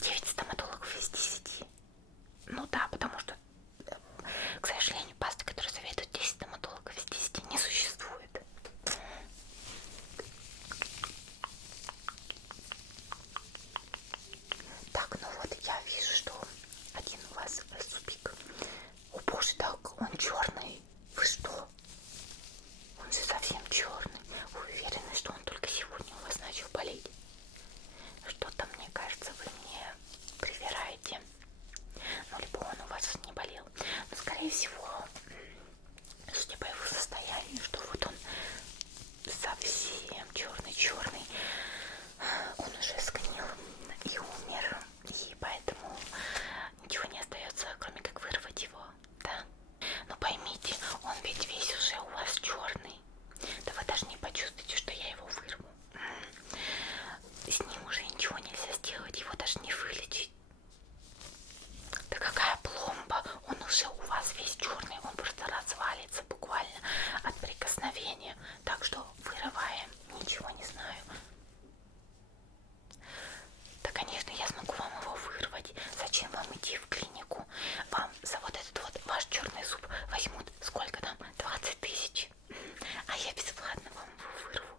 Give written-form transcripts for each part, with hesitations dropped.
9 стоматологов из 10. Ну да, потому что, к сожалению, пасты, которые советуют 10 стоматологов из 10, не существует. Так, ну вот я вижу, что один у вас зубик. О боже, так он черный. Вы что? Он же совсем черный. Вы уверены, что он только сегодня у вас начал болеть? Что-то, мне кажется, вы мне привираете. Ну, либо он у вас не болел. Но, скорее всего, судя по его состоянию, что вот он совсем черный-черный, он уже сгнил и умер. И поэтому ничего не остается, кроме как вырвать его. Да? Но поймите, он ведь весь уже у вас черный. Да вы даже не почувствуете, что я его вырву. С ним уже ничего нельзя сделать, его даже не вылечить. Да какая пломба, он уже у вас весь черный, он просто развалится буквально от прикосновения. Так что вырываем, ничего не знаю. Да, конечно, я смогу вам его вырвать. Зачем вам идти в клинику? Вам за вот этот вот ваш черный зуб возьмут сколько там? 20 тысяч. А я бесплатно вам его вырву.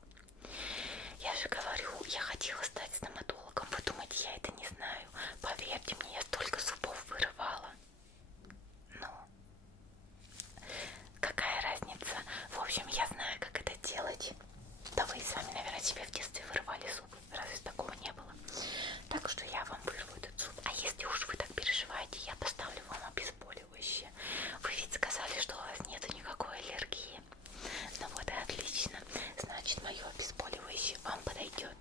Я же говорю, я хотела стать стоматологом. Вы думаете, я это не знаю? Поверьте мне, я столько зубов вырывала. Ну, какая разница? В общем, я знаю, как это делать. Да вы сами, наверное, себе в детстве вырывали зубы. Разве такого не было? Так что я вам вырву этот зуб. А если уж вы так переживаете, я поставлю вам обезболивающее. Вы ведь сказали, что у вас нет никакой аллергии. Ну вот и отлично. Значит, мое обезболивающее вам подойдет.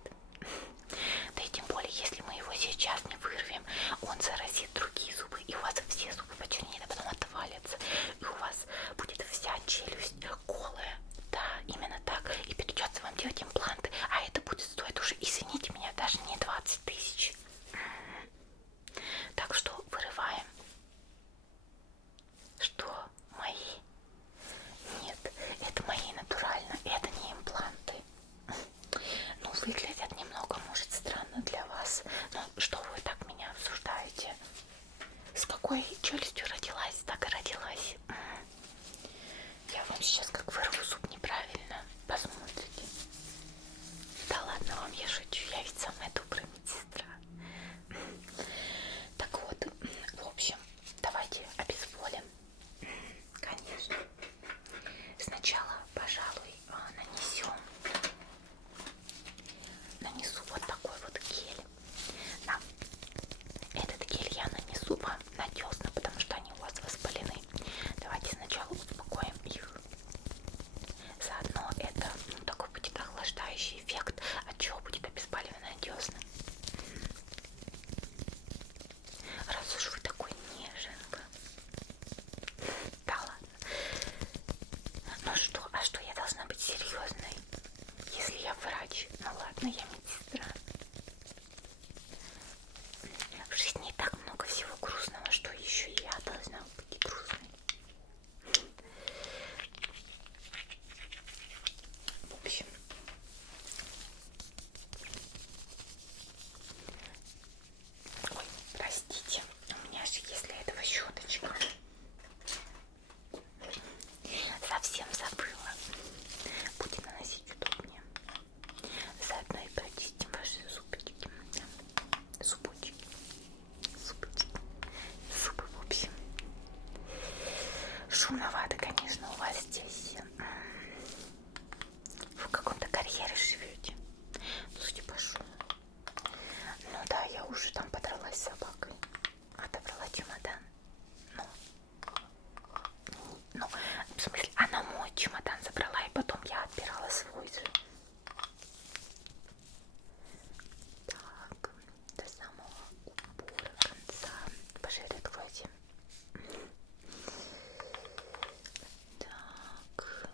Да и тем более, если мы его сейчас не вырвем, он заразит другие зубы, и у вас все зубы почернеют, а потом отвалятся. И у вас будет вся челюсть голая. Да, именно так. И придется вам делать импланты. А это будет стоить уже, извините меня, даже не 20 тысяч. Так что вырываем. Что? Мои? Нет, это мои натурально. Это не импланты. Ну, выглядят немного, может, странно для вас. Но что вы так меня обсуждаете? С какой челюстью родилась, так и родилась. Я вам сейчас как вырву зуб неправильно. Посмотрите. Да ладно вам, я шучу. Я ведь самая добрая медсестра. Так вот, в общем, давайте обезболим. Конечно. Сначала, пожалуй, нанесу вот такой вот гель. Да. Этот гель я нанесу вам на десна, потому что они у вас воспалены. Давайте сначала успокоим их. Заодно это такой будет охлаждающий эффект, от чего будет обезболивание десна. Раз уж вы такой неженка. Да ладно. Ну что, а что я должна быть серьезной, если я врач? Ну ладно, я медсестра. В жизни и так много всего грустного, что еще и я должна быть грустной. В общем, ой, простите, у меня же есть для этого щеточка. Совсем забыла. Будет наносить удобнее. Заодно и прочистим ваши зубочки. Зубочки. Зубочки. Зубы, в общем. Шумновато, конечно, у вас здесь. Вы в каком-то карьере живете. Судя по шуму. Ну да, я уже там подралась с собакой. Отобрала чемодан. Ну, в смысле, она мой чемодан забрала, и потом я отбирала свой же. Так, до самого упора конца. Пошире откройте. Так.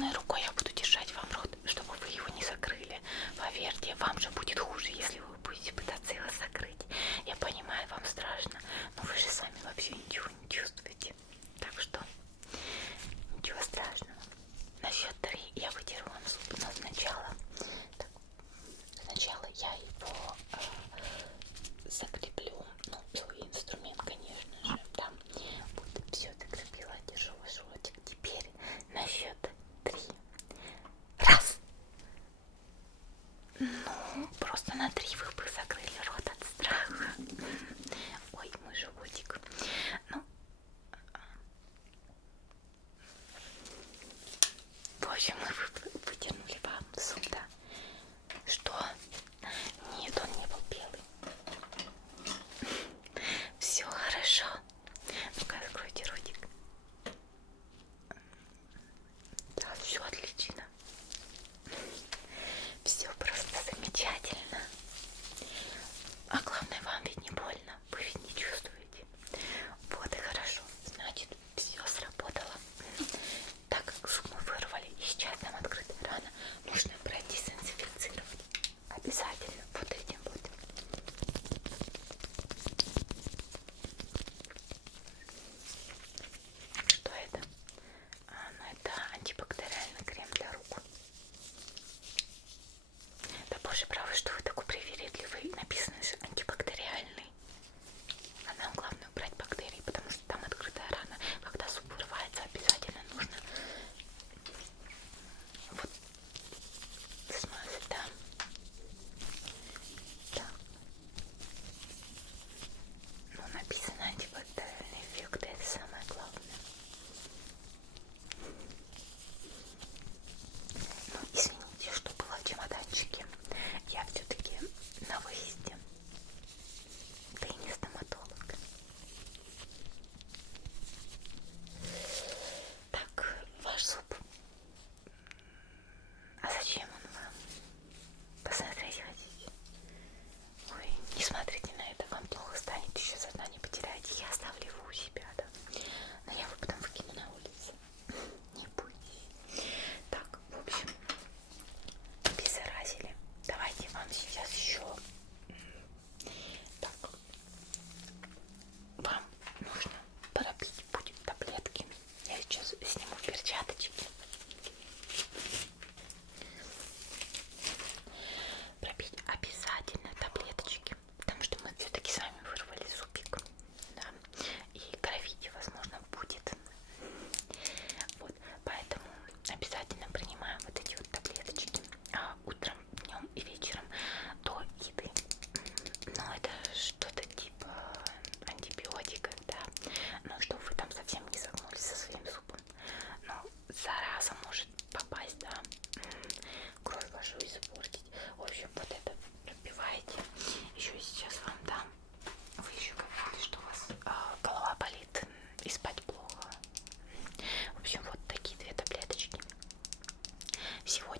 одной рукой я буду держать вам рот, чтобы вы его не закрыли. Поверьте, вам же будет хуже, если вы будете пытаться его закрыть. Я понимаю, вам страшно, но вы же сами вообще ничего не чувствуете. Так что ничего страшного. На счет 3 я выдеру вам зуб, но сначала я его закреплю, ну, свой инструмент, конечно же, там будет все закрепила, держу ваш ротик. Теперь на счет 3. Раз. Ну, просто на 3 вы бы закрыли рот от страха. Ой, мой животик. Ну, в общем, мы вытянули вам зуб, да? Что? Нет, он не был белый. Все хорошо. Ну-ка, откройте ротик. Да, все отлично. Все просто замечательно. А главное, вам ведь не больно. Вы ведь не чувствуете. Вот и хорошо. Значит, все сработало. Так как зуб мы вырвали, и сейчас нам открыта рана, нужно пройти синфицировать. Обязательно вот этим вот. Что это? Ну это антибактериальный крем для рук. Да боже правый, что вы такой привередливый. Написано же антибактериальный. А нам главное убрать бактерии, потому что там открытая рана. Когда зуб вырывается, обязательно нужно вот смазать, да. Так. Ну, написано антибактериальный эффект, это самое главное. Ну, извините, что было в чемоданчике. Я все-таки на выезде. Да и не стоматолог. Так, ваш зуб. А зачем он вам? Посмотреть хотите? Ой, не смотрите на это, вам плохо станет, еще сознание потеряете. Я оставлю его у себя, да. Но я его потом выкину на улицу. Не бойтесь. Так, в общем, обеззаразили. Давайте вам сейчас еще. Так, вам нужно пропить будет таблетки. Я сейчас сниму перчаточки. Пропить обязательно таблеточки, потому что мы все-таки с вами вырвали зубик, да, и кровить, возможно, будет. Вот, поэтому обязательно принимаем вот эти вот таблеточки утром, днем и вечером до еды. Но это что-то типа антибиотиков, да, но чтобы вы там совсем не загнулись со своим зубом. Но зараза может попасть, да, кровь вашу испортить. В общем, вот это пропиваете. Еще сейчас вам дам. Вы еще говорили, что у вас голова болит и спать плохо. В общем, вот такие 2 таблеточки. Всего